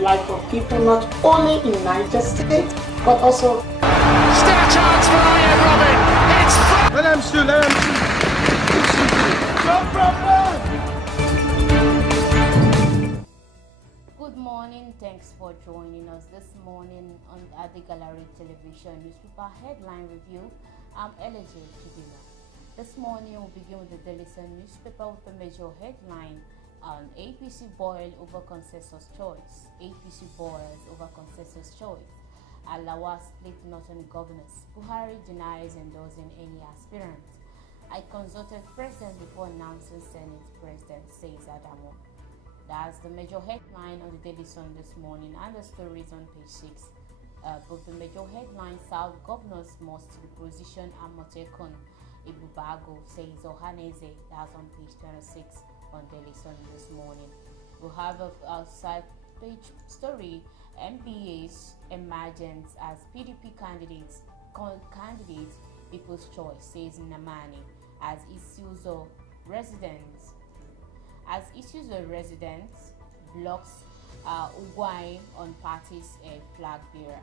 life of people not only in Niger State but also. Still a chance for Ian Robin. It's let him shoot. No problem. Good morning. Thanks for joining us this morning on the Gallery Television Newspaper Headline Review. I'm Elijah Chidima. This morning we'll begin with the Daily Sun newspaper with the major headline on APC boil over consensus choice. APC boils over consensus choice. Alawa split northern governors. Buhari denies endorsing any aspirant. I consulted president before announcing Senate president, says Adamo. That's the major headline on the Daily Sun this morning, and the story is on page 6. Both the major headlines: South governors must reposition Amotekun. Ibubago says Ohaneze. That's on page 26 on Daily Sun this morning. We'll have a side page story: MBA's emergence as PDP candidates. People's choice, says Namani. As issues of residents blocks Ugwai on party's flag bearer.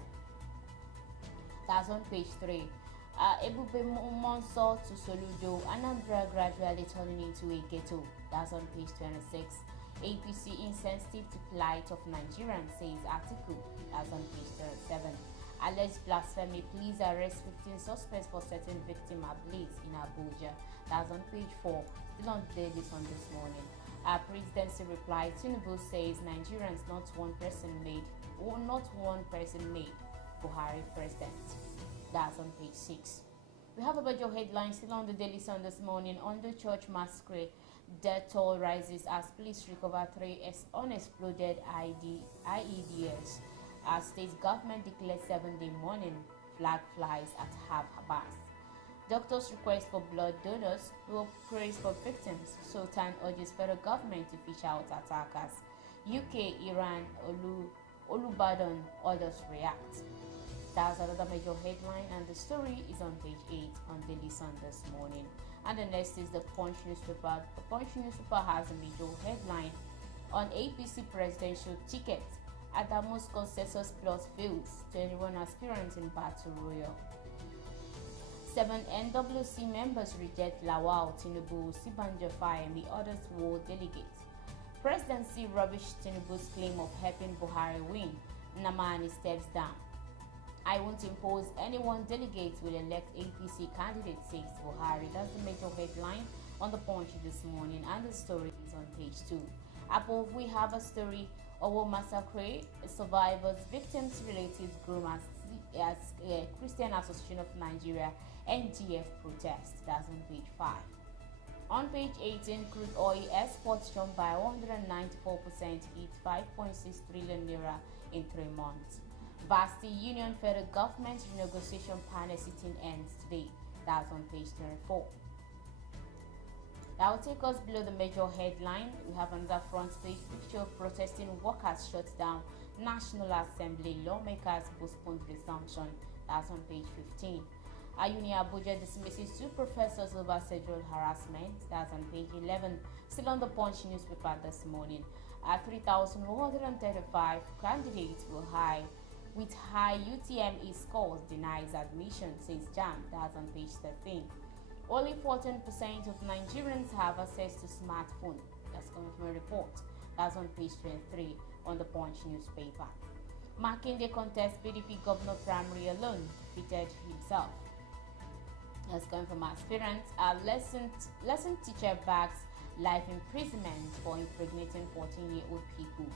That's on page 3. Ebube Monso to Soludo, Anambra gradually turning into a ghetto. That's on page 26. APC insensitive to plight of Nigerians, says article. That's on page 37. Alleged blasphemy, please arrest 15 suspects for setting victim ablaze in Abuja. That's on page 4. Still on Daily Sun this morning. Our presidency reply: Tinubu says Nigerians not one person made Buhari president. That's on page 6. We have a bunch of headlines still on the Daily Sun this morning. On the church massacre, death toll rises as police recover 3 unexploded IEDs. As state government declares 7-day mourning, flag flies at Habas. Doctors request for blood donors, who prays for victims. Sultan urges federal government to fish out attackers. UK, Iran, Olubadan, others react. That's another major headline, and the story is on page 8 on Daily Sun this morning. And the next is the Punch newspaper. The Punch newspaper has a major headline on APC presidential ticket. Adamo's consensus plus fails. 21 aspirants in battle royal. 7 NWC members reject Lawal, Tinubu, Sibanjo Fayemi, others will delegate. Presidency rubbish Tinubu's claim of helping Buhari win. Namani steps down. I won't impose anyone. Delegates will elect APC candidates, says Buhari. That's the major headline on the Punch this morning, and the story is on page 2. Above, we have a story: Owo massacre, survivors, victims, relatives groom as Christian Association of Nigeria NGF protest. That's on page 5. On page 18, crude oil exports jumped by 194%, hit 5.6 trillion naira in 3 months. Vasti Union Federal Government renegotiation panel sitting ends today. That's on page 24. That will take us below the major headline. We have another front page picture: protesting workers shut down National Assembly, lawmakers postponed resumption. That's on page 15. Ayuni Abuja dismisses 2 professors over sexual harassment. That's on page 11. Still on the Punch newspaper this morning. 3,135 candidates will high with high UTME scores denies admission, says JAM. That's on page 13. Only 14% of Nigerians have access to smartphone. That's coming from a report. That's on page 23 on the Punch newspaper. Makinde contest PDP governor primary alone, defeated himself. That's coming from aspirants. A lesson teacher backs life imprisonment for impregnating 14-year-old pupil.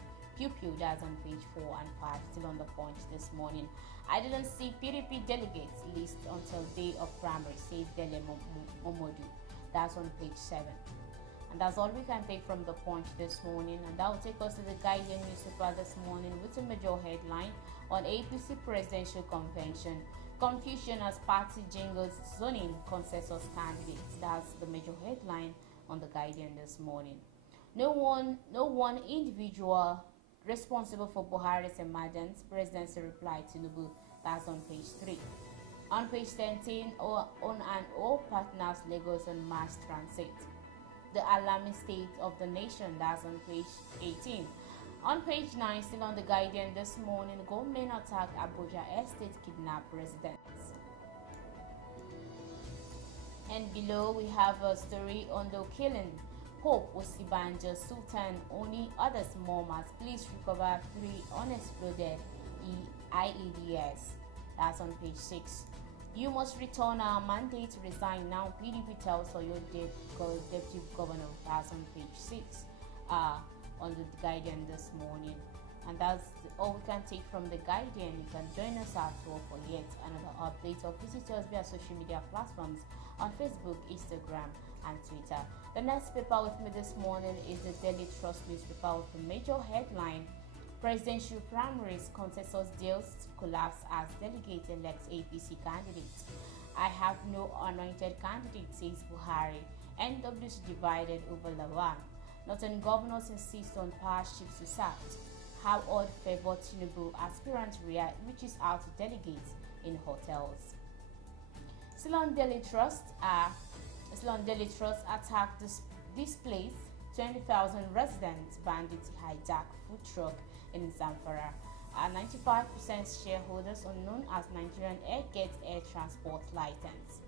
That's on page 4 and 5. Still on the Punch this morning. I didn't see PDP delegates list until day of primary, says Dele Momodu. That's on page 7. And that's all we can take from the Punch this morning. And that will take us to the Guardian newspaper this morning with a major headline on APC presidential convention. Confusion as party jingles zoning consensus candidates. That's the major headline on the Guardian this morning. No one individual responsible for Buhari's emergence, presidency replied Tinubu. That's on page 3. On page 10, on and all partners Lagos on mass transit. The alarming state of the nation. That's on page 18. On page 9, still on the Guardian this morning, gunmen attack Abuja Estate, kidnap residents. And below we have a story on the killing. Pope Osibanjo Sultan only others Momas. Police recover 3 unexploded IEDs. That's on page 6. You must return our mandate, resign now. PDP tells for your deputy governor. That's on page 6. On the Guardian this morning. And that's all we can take from the Guardian. You can join us at 12 for yet another update or visit us via social media platforms on Facebook, Instagram, and Twitter. The next paper with me this morning is the Daily Trust newspaper with a major headline: Presidential primaries, consensus deals collapse as delegate elects APC candidates. I have no anointed candidate, says Buhari. NWC divided over Lawan. Northern governors insist on power shifts to South. How odd favor Tinubu aspirant reaches out to delegates in hotels. Still on Daily Trust attack displays 20,000 residents. Bandits hijack food truck in Zamfara. 95% shareholders unknown as Nigerian Air gets air transport license.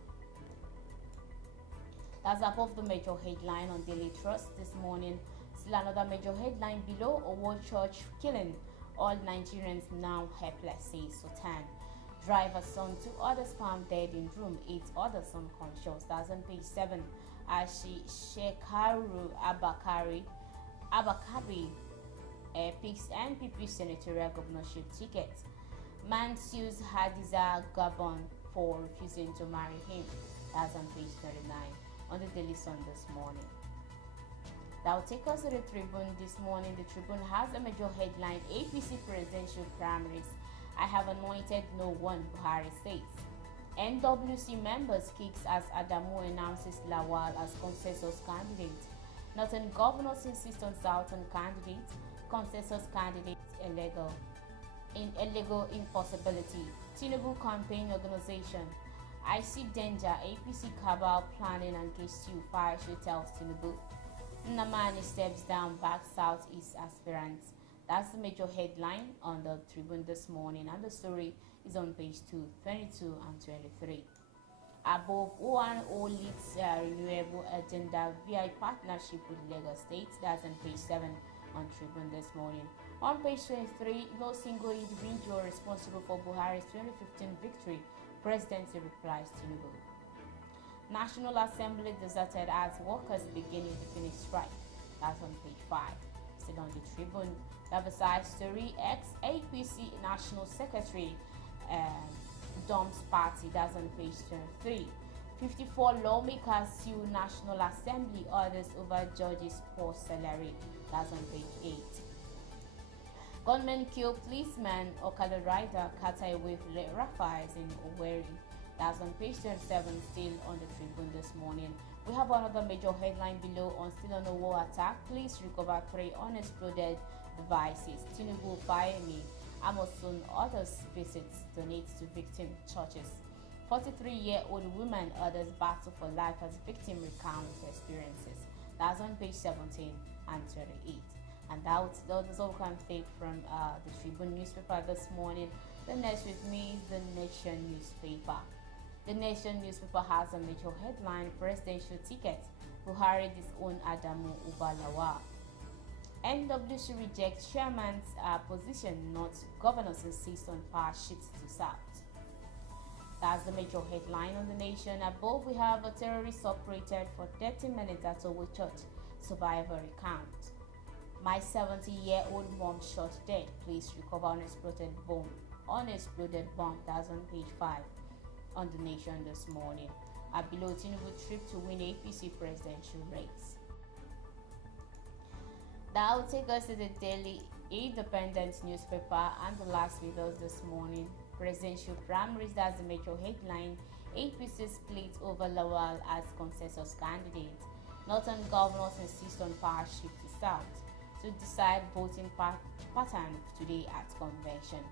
That's above the major headline on Daily Trust this morning. Still another major headline below: Owo church killing. All Nigerians now helpless, says Sultan. Driver's son, 2 others found dead in room, 8 others unconscious. That's on page 7. Shekaru Abakabi picks NPP senatorial governorship ticket. Man sues Hadiza Gabon for refusing to marry him. That's on page 39 on the Daily Sun this morning. That will take us to the Tribune this morning. The Tribune has a major headline: APC presidential primaries. I have anointed no one, Buhari says. NWC members kicks as Adamu announces Lawal as consensus candidate. Northern governors insist on Southern candidate. Consensus candidate illegal impossibility. Tinubu campaign organization. I see danger. APC cabal planning against you. Fire she tells Tinubu. Nnamani steps down, back Southeast aspirants. That's the major headline on the Tribune this morning, and the story is on page 2, 22 and 23. Above, O&O leads renewable agenda via partnership with Lagos State. That's on page 7 on Tribune this morning. On page 23, no single individual responsible for Buhari's 2015 victory. Presidency replies Tinubu. National Assembly deserted as workers begin indefinite strike. That's on page 5. Still on the Tribune, Riverside story: ex-APC National Secretary dumps party. That's on page 23. 54 lawmakers sue National Assembly, orders over judges' poor salary. That's on page 8. Gunmen kill policeman, Okada rider, Kata with Rafiles in Owerri. That's on page 27, still on the Tribune this morning. We have another major headline below on still on the war attack. Police recover 3 unexploded devices. Tinubu fire me. Amosun others visits, donates to victim churches. 43-year-old woman others battle for life as victim recounts experiences. That's on page 17 and 38. And that's all we can take from the Tribune newspaper this morning. The next with me is the Nation newspaper. The Nation newspaper has a major headline: presidential ticket. Buhari disown Adamu Ubalawa. NWC rejects chairman's position, not governors insist on power shifts to South. That's the major headline on the Nation. Above, we have a terrorist operated for 30 minutes at Owo Church. Survivor recount. My 70-year-old mom shot dead. Police recover unexploded bomb. That's on page 5 on the Nation this morning. Below, Tinubu trip to win APC presidential race. That will take us to the Daily Independent newspaper and the last with us this morning. Presidential primaries, that's the major headline. APC split over Lawal as consensus candidate. Northern governors insist on power shift to South to decide voting pattern today at convention.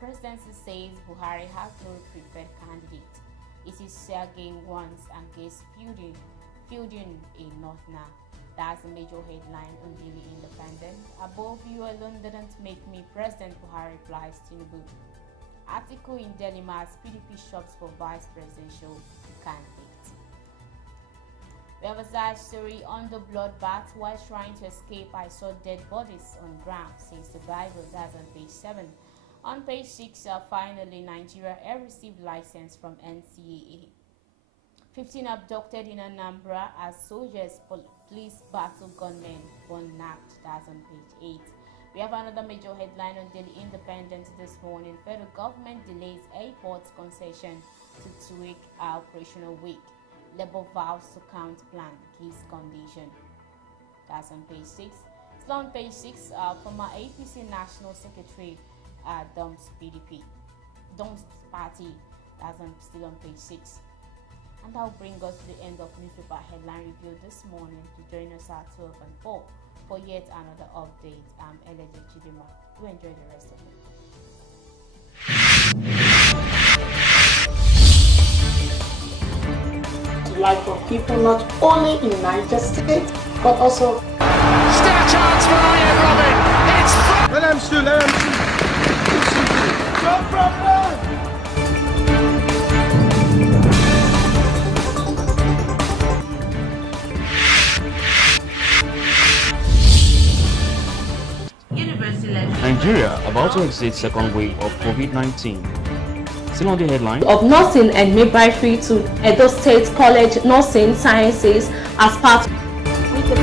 Presidency says Buhari has no preferred candidate. It is Sergey wants and gets fielding in North now. That's a major headline on Daily Independent. Above you alone didn't make me, President Buhari replies Tinubu. Article in Delhi Mass, PDP shops for vice presidential candidate. We have a side story on the bloodbath. While trying to escape, I saw dead bodies on ground, says the Bible. That's on page 7. On page 6, finally, Nigeria Air received license from NCAA. 15 abducted in Anambra as soldiers, police battle gunmen, one nabbed. That's on page 8. We have another major headline on Daily Independent this morning. Federal government delays airports concession to 2-week operational week. Labour vows to count plan, gives condition. That's on page 6. Still on page 6, former APC National Secretary dumps PDP. Dumps party. That's still on page 6. And that will bring us to the end of newspaper headline review this morning. To join us at 12 and 4 for yet another update. I'm Eleja Chidima. Do enjoy the rest of it. The life of people not only in Niger State, but also. Still a chance for Ryan Robin. It's from Let them shoot, let them shoot. No problem. Nigeria about to exit second wave of COVID-19. Still on the headline. Of nursing and midwifery to Edo State College Nursing Sciences as part With the